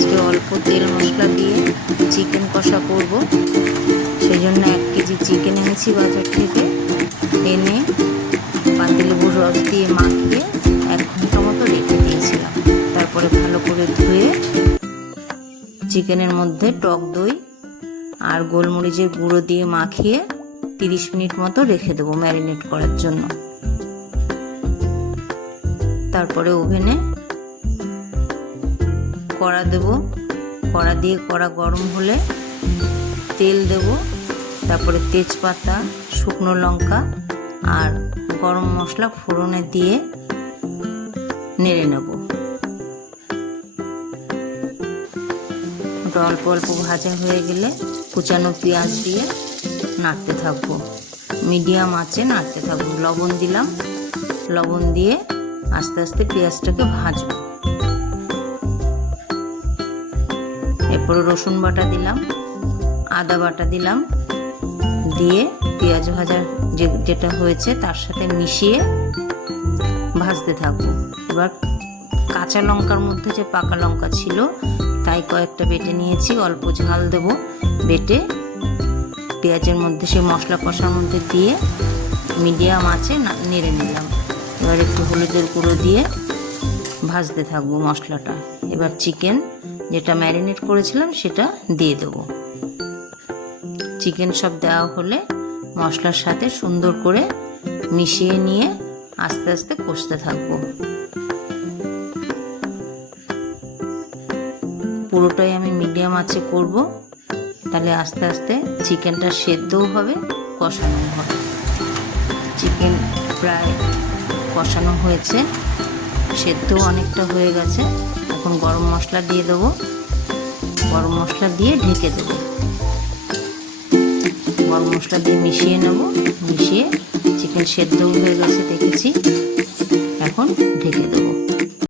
আজকে অল্প তেল মশলা দিয়ে চিকেন কষা করব। সেই জন্য এক কেজি চিকেন এনেছি বাজার থেকে। এনে পাতিলেবুর রস দিয়ে মাখিয়ে এক ঘণ্টা মতো রেখে দিয়েছিলাম। তারপরে ভালো করে ধুয়ে চিকেনের মধ্যে টক দই আর গোলমরিচের গুঁড়ো দিয়ে মাখিয়ে তিরিশ মিনিট মতো রেখে দেবো ম্যারিনেট করার জন্য। তারপরে ওভেনে কড়া দেব। কড়া দিয়ে কড়া গরম হলে তেল দেব। তারপরে তেজপাতা, শুকনো লঙ্কা আর গরম মশলা ফোড়নে দিয়ে নেড়ে নেব। অল্প অল্প ভাজা হয়ে গেলে কুচানো পেঁয়াজ দিয়ে নাড়তে থাকব। মিডিয়াম আঁচে নাড়তে থাকব। লবণ দিলাম। লবণ দিয়ে আস্তে আস্তে পেঁয়াজটাকে ভাজবো। এরপরে রসুন বাটা দিলাম, আদা বাটা দিলাম, দিয়ে পেঁয়াজ ভাজা যে যেটা হয়েছে তার সাথে মিশিয়ে ভাজতে থাকব। এবার কাঁচা লঙ্কার মধ্যে যে পাকা লঙ্কা ছিল, তাই কয়েকটা বেটে নিয়েছি, অল্প ঝাল দেব। বেটে পেঁয়াজের মধ্যে সেই মশলা কষার মধ্যে দিয়ে মিডিয়াম না- নেড়ে নিলাম। এবার একটু হলুদের গুঁড়ো দিয়ে ভাজতে থাকব মশলাটা। এবার চিকেন যেটা ম্যারিনেট করেছিলাম সেটা দিয়ে দেবো। চিকেন সব দেওয়া হলে মশলার সাথে সুন্দর করে মিশিয়ে নিয়ে আস্তে আস্তে কষতে থাকব। পুরোটাই আমি মিডিয়াম আঁচে করব, তাহলে আস্তে আস্তে চিকেনটা সেদ্ধও হবে কষানো হবে। চিকেন প্রায় কষানো হয়েছে। সেদ্ধ অনেকটা হয়ে গেছে। এখন গরম মশলা দিয়ে দেবো। গরম মশলা দিয়ে ঢেকে দেবো। গরম মশলা দিয়ে মিশিয়ে নেব। মিশিয়ে চিকেন সেদ্ধও হয়ে গেছে, দেখেছি। এখন ঢেকে দেবো।